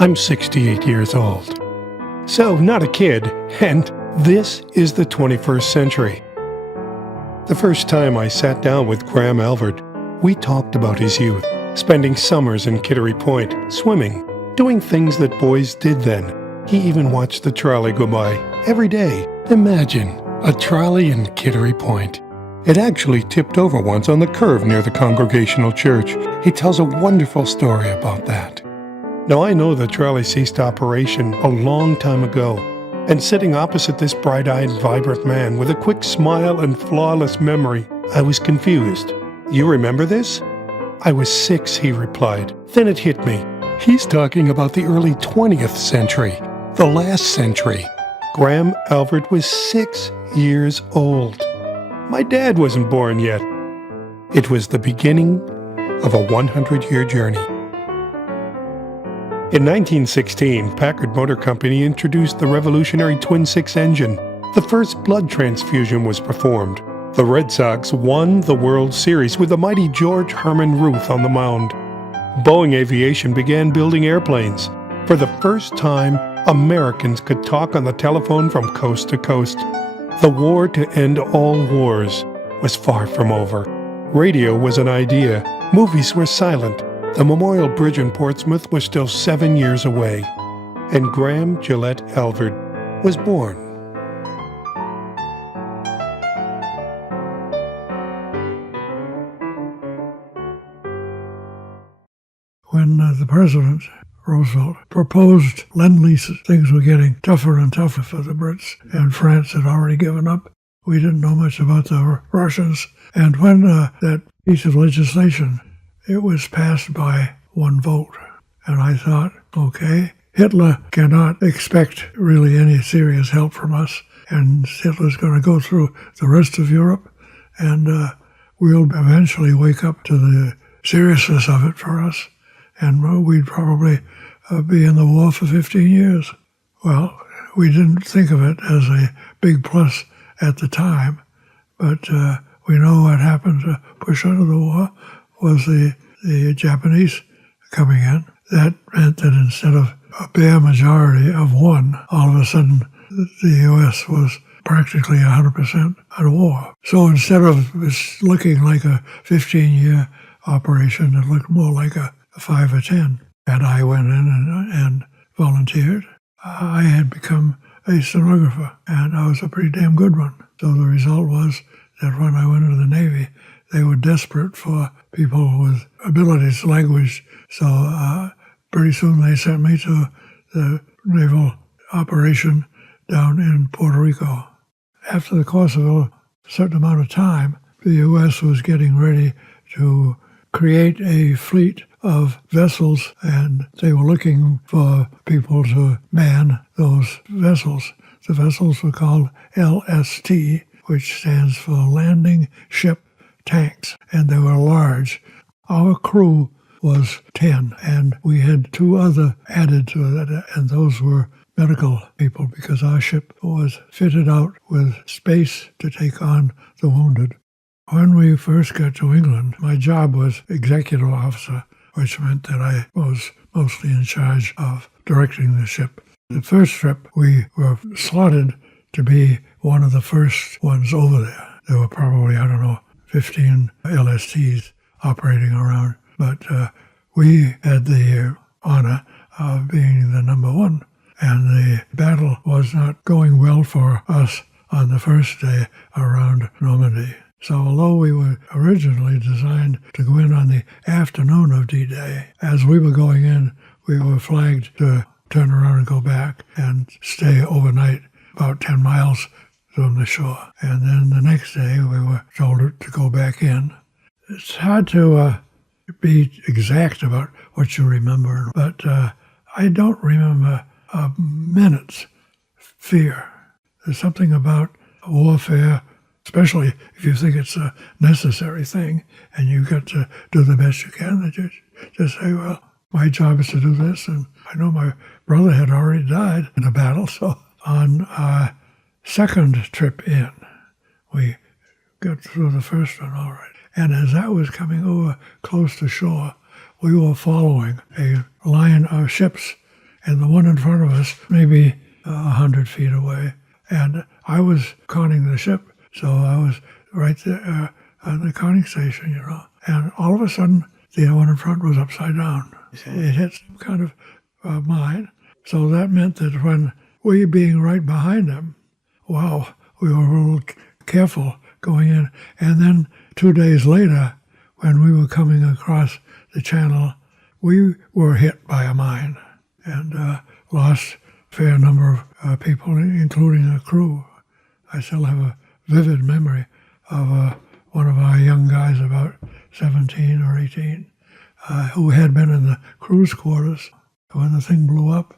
I'm 68 years old. So, not a kid, and this is the 21st century. The first time I sat down with Graham Alvord, we talked about his youth, spending summers in Kittery Point, swimming, doing things that boys did then. He even watched the trolley go by every day. Imagine, a trolley in Kittery Point. It actually tipped over once on the curve near the Congregational Church. He tells a wonderful story about that. Now, I know the trolley ceased operation a long time ago, and sitting opposite this bright-eyed, vibrant man with a quick smile and flawless memory, I was confused. You remember this? I was 6, he replied. Then it hit me. He's talking about the early 20th century, the last century. Graham Alvord was 6 years old. My dad wasn't born yet. It was the beginning of a 100-year journey. In 1916, Packard Motor Company introduced the revolutionary twin-six engine. The first blood transfusion was performed. The Red Sox won the World Series with the mighty George Herman Ruth on the mound. Boeing Aviation began building airplanes. For the first time, Americans could talk on the telephone from coast to coast. The war to end all wars was far from over. Radio was an idea. Movies were silent. The Memorial Bridge in Portsmouth was still 7 years away. And Graham Gillette Alvord was born. When the president, Roosevelt, proposed Lend-Lease, things were getting tougher and tougher for the Brits, and France had already given up. We didn't know much about the Russians. And when that piece of legislation, it was passed by one vote. And I thought, okay, Hitler cannot expect really any serious help from us, and Hitler's going to go through the rest of Europe, and we'll eventually wake up to the seriousness of it for us, and we'd probably be in the war for 15 years. Well, we didn't think of it as a big plus at the time, but we know what happened to push out of the war was the Japanese coming in. That meant that instead of a bare majority of one, all of a sudden the U.S. was practically 100% at war. So instead of this looking like a 15-year operation, it looked more like a 5 or 10. And I went in and volunteered. I had become a stenographer, and I was a pretty damn good one. So the result was that when I went into the Navy, they were desperate for people with abilities, language. So pretty soon they sent me to the naval operation down in Puerto Rico. After the course of a certain amount of time, the U.S. was getting ready to create a fleet of vessels, and they were looking for people to man those vessels. The vessels were called LST, which stands for Landing Ship Tanks, and they were large. Our crew was 10, and we had 2 other added to that, and those were medical people, because our ship was fitted out with space to take on the wounded. When we first got to England, my job was executive officer, which meant that I was mostly in charge of directing the ship. The first trip, we were slotted to be one of the first ones over there. There were probably, 15 LSTs operating around, but we had the honor of being the number one, and the battle was not going well for us on the first day around Normandy. So although we were originally designed to go in on the afternoon of D-Day, as we were going in, we were flagged to turn around and go back and stay overnight about 10 miles from the shore. And then the next day we were told to go back in. It's hard to be exact about what you remember, but I don't remember a minute's fear. There's something about warfare, especially if you think it's a necessary thing and you got to do the best you can, that you just say, well, my job is to do this. And I know my brother had already died in a battle, so on our second trip in, we got through the first one all right. And as that was coming over close to shore, we were following a line of ships and the one in front of us maybe 100 feet away. And I was conning the ship, so I was right there at the conning station, And all of a sudden, the one in front was upside down. It hit some kind of mine. So that meant that when we being right behind them, wow, we were a little careful going in. And then 2 days later, when we were coming across the channel, we were hit by a mine and lost a fair number of people, including a crew. I still have a vivid memory of one of our young guys, about 17 or 18, who had been in the crew's quarters when the thing blew up.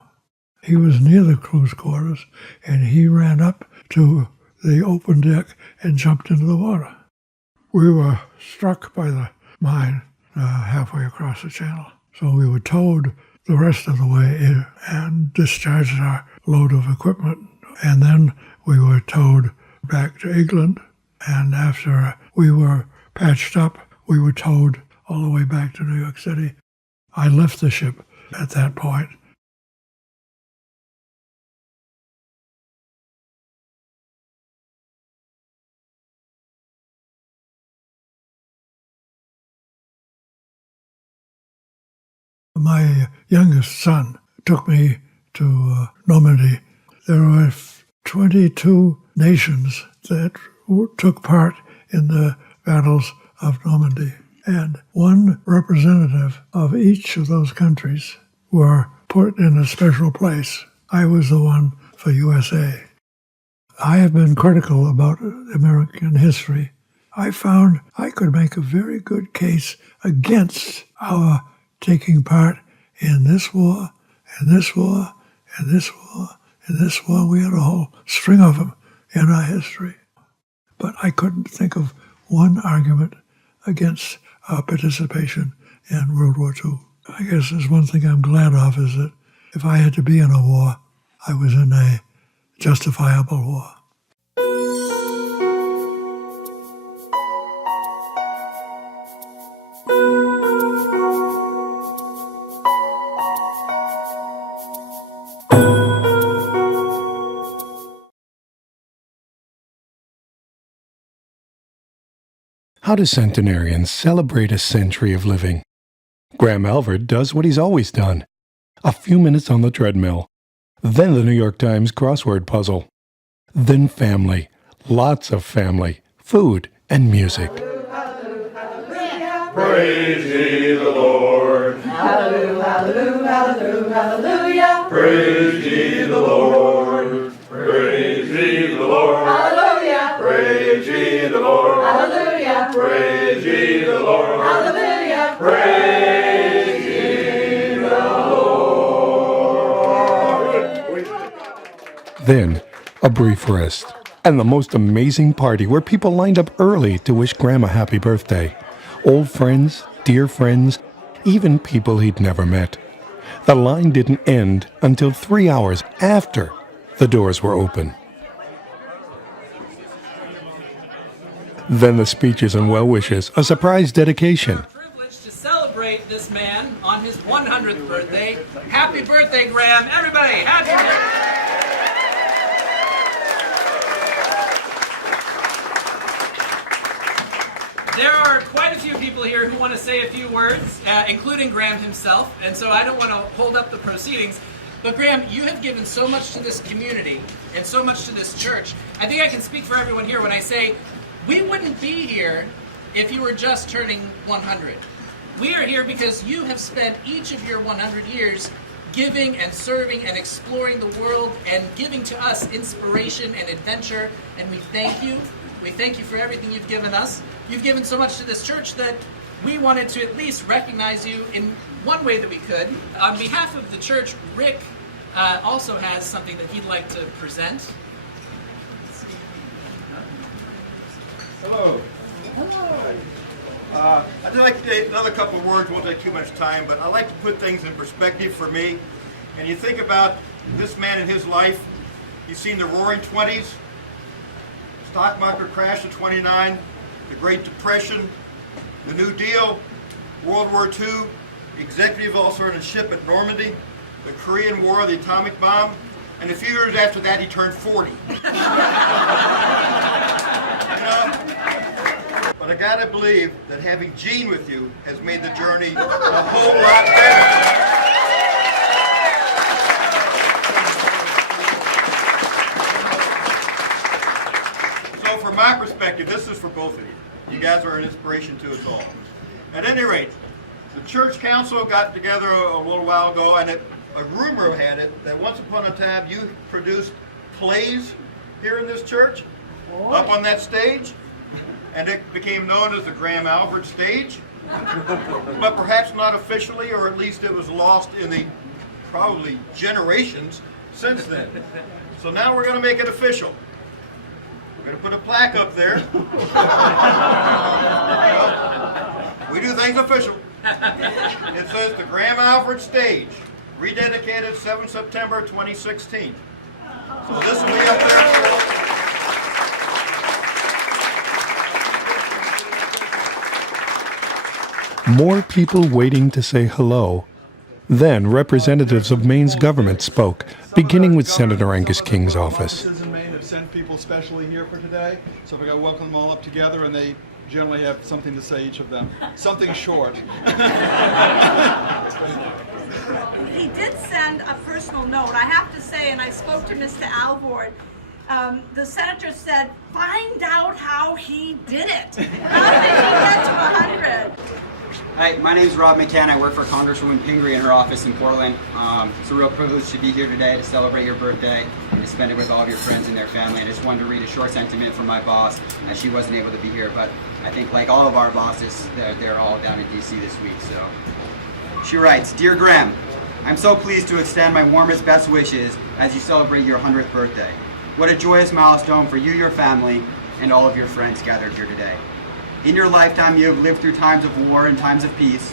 He was near the crew's quarters, and he ran up to the open deck and jumped into the water. We were struck by the mine halfway across the channel, so we were towed the rest of the way in and discharged our load of equipment, and then we were towed back to England, and after we were patched up, we were towed all the way back to New York City. I left the ship at that point. My youngest son took me to Normandy. There were 22 nations that took part in the battles of Normandy, and one representative of each of those countries were put in a special place. I was the one for USA. I have been critical about American history. I found I could make a very good case against our taking part in this war, and this war, and this war, and this war. We had a whole string of them in our history. But I couldn't think of one argument against our participation in World War II. I guess there's one thing I'm glad of is that if I had to be in a war, I was in a justifiable war. How do centenarians celebrate a century of living? Graham Alvord does what he's always done. A few minutes on the treadmill. Then the New York Times crossword puzzle. Then family. Lots of family. Food and music. Praise ye the Lord. Hallelujah, hallelujah, hallelujah, hallelujah. Praise ye the Lord. Praise ye the Lord. Hallelujah. Praise ye the Lord. Hallelujah. Praise ye the Lord. Hallelujah. Praise ye the Lord. Then, a brief rest. And the most amazing party where people lined up early to wish Graham a happy birthday. Old friends, dear friends, even people he'd never met. The line didn't end until 3 hours after the doors were open. Then the speeches and well wishes, a surprise dedication. It's our privilege to celebrate this man on his 100th birthday. Happy birthday, Graham. Everybody, happy birthday. There are quite a few people here who want to say a few words, including Graham himself, and so I don't want to hold up the proceedings. But Graham, you have given so much to this community and so much to this church. I think I can speak for everyone here when I say we wouldn't be here if you were just turning 100. We are here because you have spent each of your 100 years giving and serving and exploring the world and giving to us inspiration and adventure, and we thank you. We thank you for everything you've given us. You've given so much to this church that we wanted to at least recognize you in one way that we could. On behalf of the church, Rick also has something that he'd like to present. Hello. Hello. I'd like to say another couple of words, won't take too much time, but I like to put things in perspective for me. And you think about this man in his life, he's seen the roaring 20s, stock market crash of 29, the Great Depression, the New Deal, World War II, executive officer on a ship at Normandy, the Korean War, the atomic bomb, and a few years after that he turned 40. But I gotta believe that having Gene with you has made the journey a whole lot better. So from my perspective, this is for both of you. You guys are an inspiration to us all. At any rate, the church council got together a little while ago, and a rumor had it that once upon a time you produced plays here in this church, up on that stage, and it became known as the Graham Alvord stage, but perhaps not officially, or at least it was lost in the probably generations since then. So now we're going to make it official. We're going to put a plaque up there. We do things official. It says the Graham Alvord stage, rededicated 7 September 2016. So this will be up there. More people waiting to say hello. Then representatives of Maine's government spoke, beginning with Senator Angus King's office. Offices in Maine have sent people specially here for today, so we're going to welcome them all up together, and they generally have something to say, each of them. Something short. He did send a personal note. I have to say, and I spoke to Mr. Alvord, the senator said, find out how he did it. How did he get to 100? Hi, my name is Rob McCann. I work for Congresswoman Pingree in her office in Portland. It's a real privilege to be here today to celebrate your birthday and to spend it with all of your friends and their family. I just wanted to read a short sentiment from my boss, as she wasn't able to be here, but I think like all of our bosses, they're all down in DC this week. So she writes, Dear Graham, I'm so pleased to extend my warmest best wishes as you celebrate your 100th birthday. What a joyous milestone for you, your family, and all of your friends gathered here today. In your lifetime, you have lived through times of war and times of peace.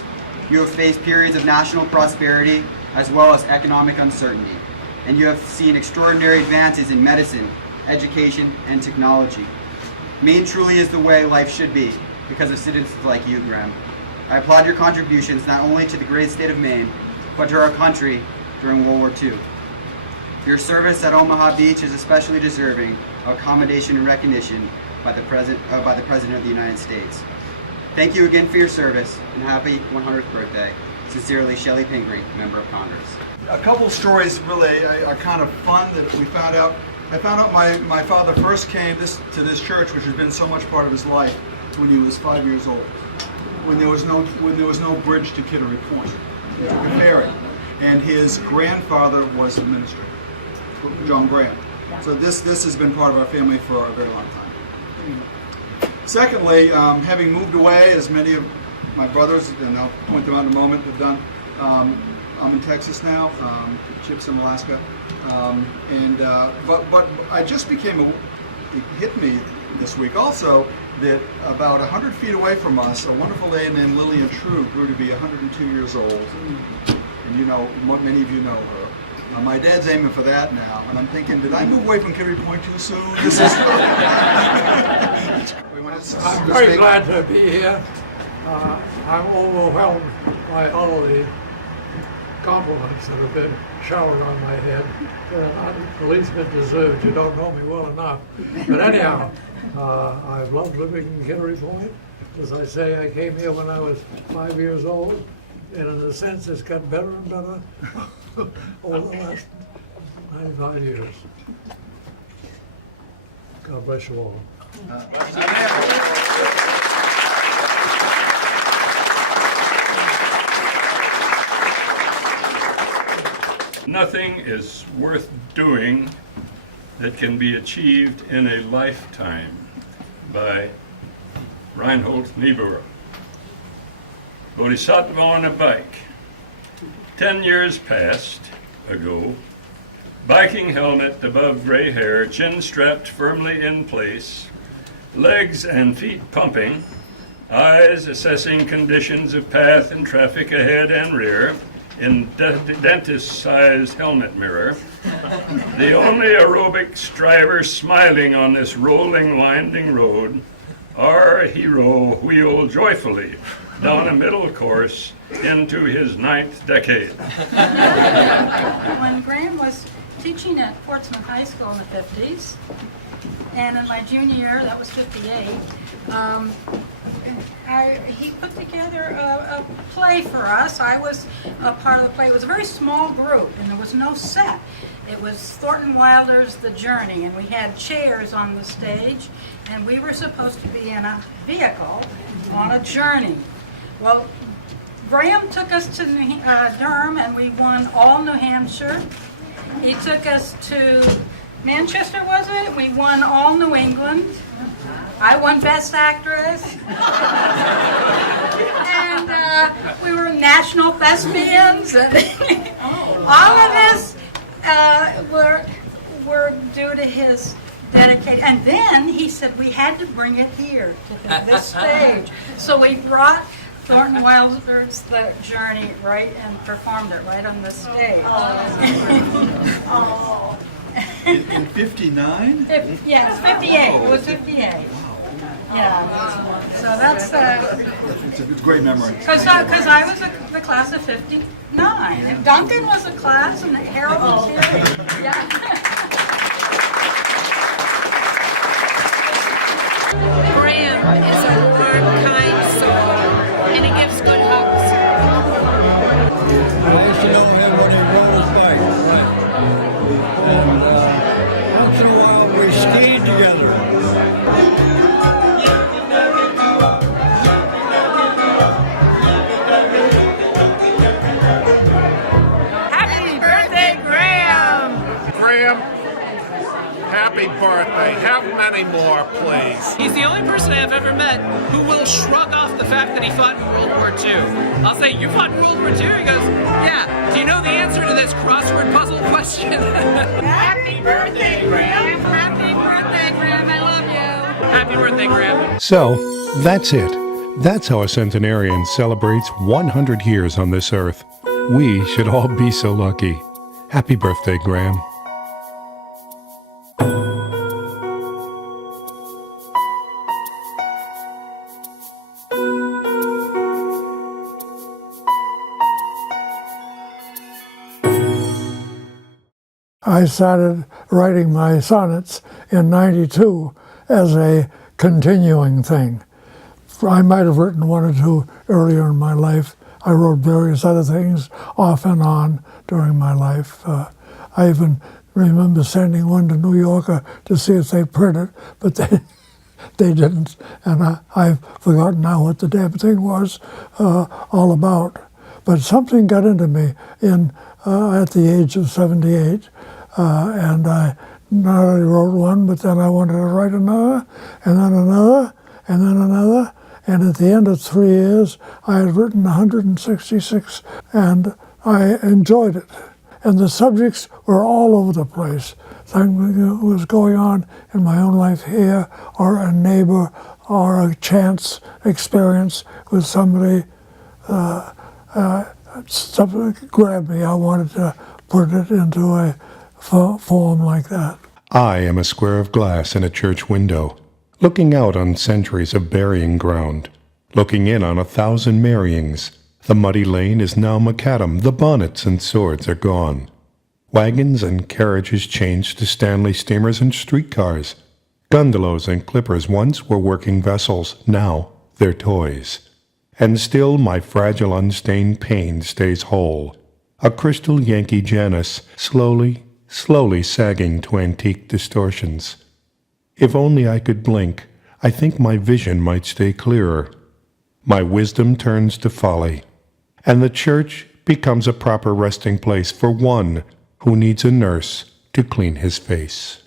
You have faced periods of national prosperity as well as economic uncertainty. And you have seen extraordinary advances in medicine, education, and technology. Maine truly is the way life should be because of citizens like you, Graham. I applaud your contributions not only to the great state of Maine, but to our country during World War II. Your service at Omaha Beach is especially deserving of commendation and recognition by the President of the United States. Thank you again for your service, and happy 100th birthday. Sincerely, Shelley Pingree, Member of Congress. A couple of stories really are kind of fun that we found out. I found out my father first came to this church, which has been so much part of his life, when he was 5 years old. When there was no bridge to Kittery Point, he took a ferry, and his grandfather was the minister, John Graham. So this has been part of our family for a very long time. Secondly, having moved away, as many of my brothers, and I'll point them out in a moment, have done, I'm in Texas now, Chip's in Alaska, but I just it hit me this week also that about 100 feet away from us, a wonderful lady named Lillian True grew to be 102 years old, and you know, many of you know her. My dad's aiming for that now, and I'm thinking, did I move away from Kittery Point too soon? This is I'm very glad to be here. I'm overwhelmed by all the compliments that have been showered on my head that are not the least bit deserved. You don't know me well enough. But anyhow, I've loved living in Kittery Point. As I say, I came here when I was 5 years old, and in a sense it's got better and better over the last 95 years. God bless you all. Nothing is worth doing that can be achieved in a lifetime, by Reinhold Niebuhr. Bodhisattva on a bike. 10 years past ago, biking helmet above gray hair, chin strapped firmly in place, legs and feet pumping, eyes assessing conditions of path and traffic ahead and rear in dentist-sized helmet mirror, the only aerobic striver smiling on this rolling, winding road, our hero wheeled joyfully down a middle course into his 9th decade. When Graham was teaching at Portsmouth High School in the 50s, and in my junior year, that was 58, he put together a play for us. I was a part of the play. It was a very small group, and there was no set. It was Thornton Wilder's The Journey, and we had chairs on the stage, and we were supposed to be in a vehicle on a journey. Well, Graham took us to Durham, and we won all New Hampshire. He took us to Manchester, was it? We won all New England. I won Best Actress. And we were national thespians. All of this were due to his dedication. And then he said we had to bring it here to this stage. So we brought Thornton Wilder's The Journey right and performed it right on the stage. In 59? Yes, 58. It was 58. Yeah. So that's It's a great memory. because I was the class of 59. And Duncan was a class, and Harold was here. Yeah. Graham is a warm, kind soul, and he gives good hugs. I used to know him when he rode his bike. And once in a while we skied together. Happy birthday, Graham! Graham, happy birthday. Have many more, please. He's the only person I've ever met who will shrug off the fact that he fought in World War II. I'll say, you fought in World War II? He goes, yeah. Do you know the answer to this crossword puzzle question? Happy birthday, Graham! Happy birthday, Graham! I love you! Happy birthday, Graham. So, that's it. That's how a centenarian celebrates 100 years on this earth. We should all be so lucky. Happy birthday, Graham. I started writing my sonnets in '92 as a continuing thing. I might have written one or two earlier in my life. I wrote various other things off and on during my life. I even remember sending one to New Yorker to see if they'd print it, but they didn't, and I've forgotten now what the damn thing was all about. But something got into me at the age of 78, and I not only wrote one, but then I wanted to write another, and then another, and then another. And at the end of 3 years, I had written 166, and I enjoyed it. And the subjects were all over the place. Something was going on in my own life here, or a neighbor, or a chance experience with somebody. Something grabbed me. I wanted to put it into a form like that. I am a square of glass in a church window, looking out on centuries of burying ground, looking in on 1,000 marryings. The muddy lane is now macadam, the bonnets and swords are gone. Wagons and carriages changed to Stanley steamers and streetcars. Gondolas and clippers once were working vessels, now they're toys. And still my fragile unstained pain stays whole, a crystal Yankee Janus, slowly sagging to antique distortions. If only I could blink, I think my vision might stay clearer. My wisdom turns to folly, and the church becomes a proper resting place for one who needs a nurse to clean his face.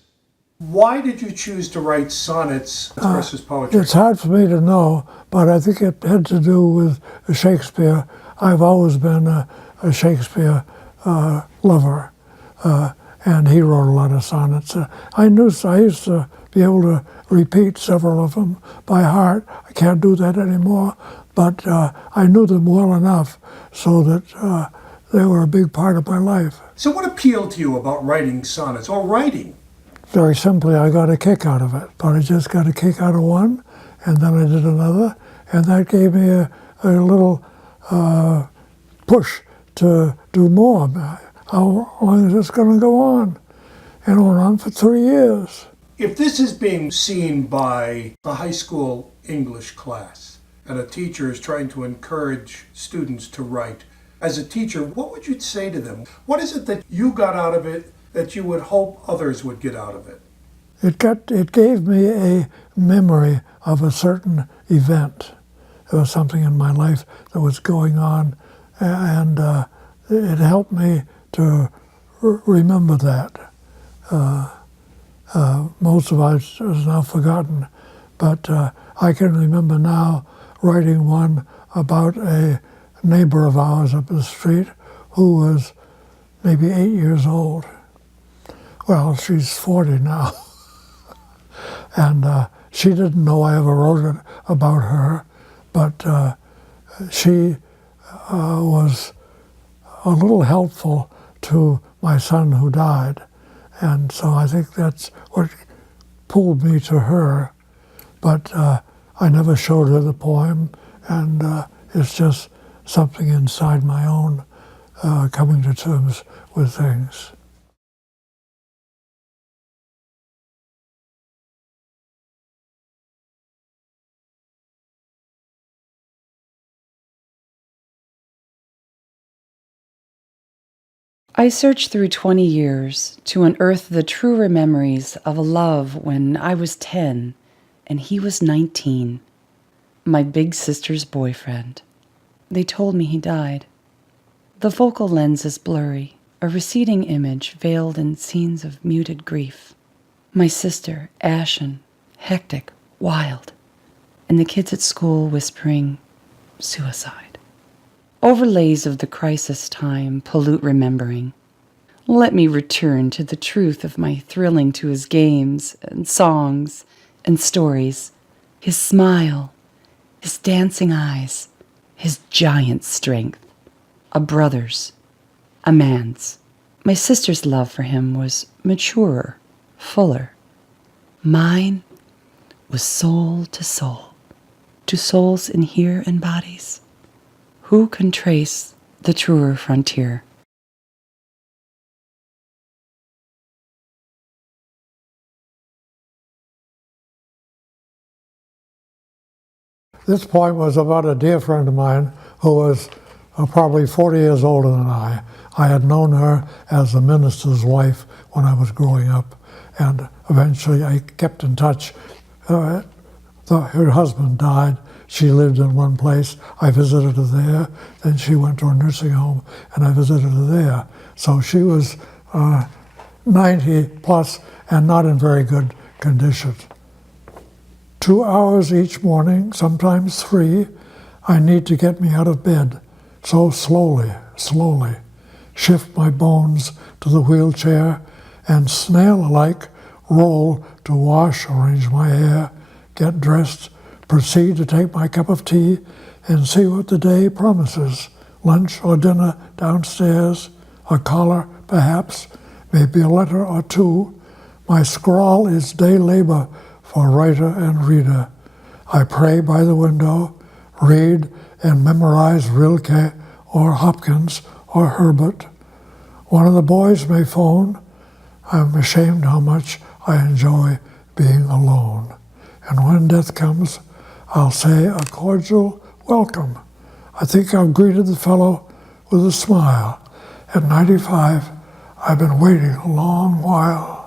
Why did you choose to write sonnets versus poetry? It's hard for me to know, but I think it had to do with Shakespeare. I've always been a Shakespeare lover, and he wrote a lot of sonnets. I used to be able to repeat several of them by heart. I can't do that anymore, but I knew them well enough so that they were a big part of my life. So what appealed to you about writing sonnets, or writing? Very simply, I got a kick out of it, but I just got a kick out of one, and then I did another, and that gave me a little push to do more. How long is this going to go on? It went on for 3 years. If this is being seen by a high school English class, and a teacher is trying to encourage students to write, as a teacher, what would you say to them? What is it that you got out of it that you would hope others would get out of it? It gave me a memory of a certain event. There was something in my life that was going on, and it helped me to remember that. Most of it is now forgotten, but I can remember now writing one about a neighbor of ours up the street who was maybe 8 years old. Well, she's 40 now. And she didn't know I ever wrote it about her, but she was a little helpful to my son who died. And so I think that's what pulled me to her. But I never showed her the poem, and it's just something inside my own coming to terms with things. I searched through 20 years to unearth the truer memories of a love when I was 10 and he was 19, my big sister's boyfriend. They told me he died. The focal lens is blurry, a receding image veiled in scenes of muted grief. My sister, ashen, hectic, wild, and the kids at school whispering, suicide. Overlays of the crisis time pollute remembering. Let me return to the truth of my thrilling to his games and songs and stories, his smile, his dancing eyes, his giant strength, a brother's, a man's. My sister's love for him was maturer, fuller. Mine was soul to souls in here and bodies. Who can trace the truer frontier? This poem was about a dear friend of mine who was probably 40 years older than I. I had known her as the minister's wife when I was growing up, and eventually I kept in touch. Her husband died. She lived in one place. I visited her there. Then she went to a nursing home, and I visited her there. So she was 90 plus and not in very good condition. 2 hours each morning, sometimes 3, I need to get me out of bed. So slowly, shift my bones to the wheelchair and snail-like roll to wash, arrange my hair, get dressed, proceed to take my cup of tea and see what the day promises. Lunch or dinner downstairs, a collar perhaps, maybe a letter or two. My scrawl is day labor for writer and reader. I pray by the window, read and memorize Rilke or Hopkins or Herbert. One of the boys may phone. I'm ashamed how much I enjoy being alone. And when death comes, I'll say a cordial welcome. I think I've greeted the fellow with a smile. At 95, I've been waiting a long while.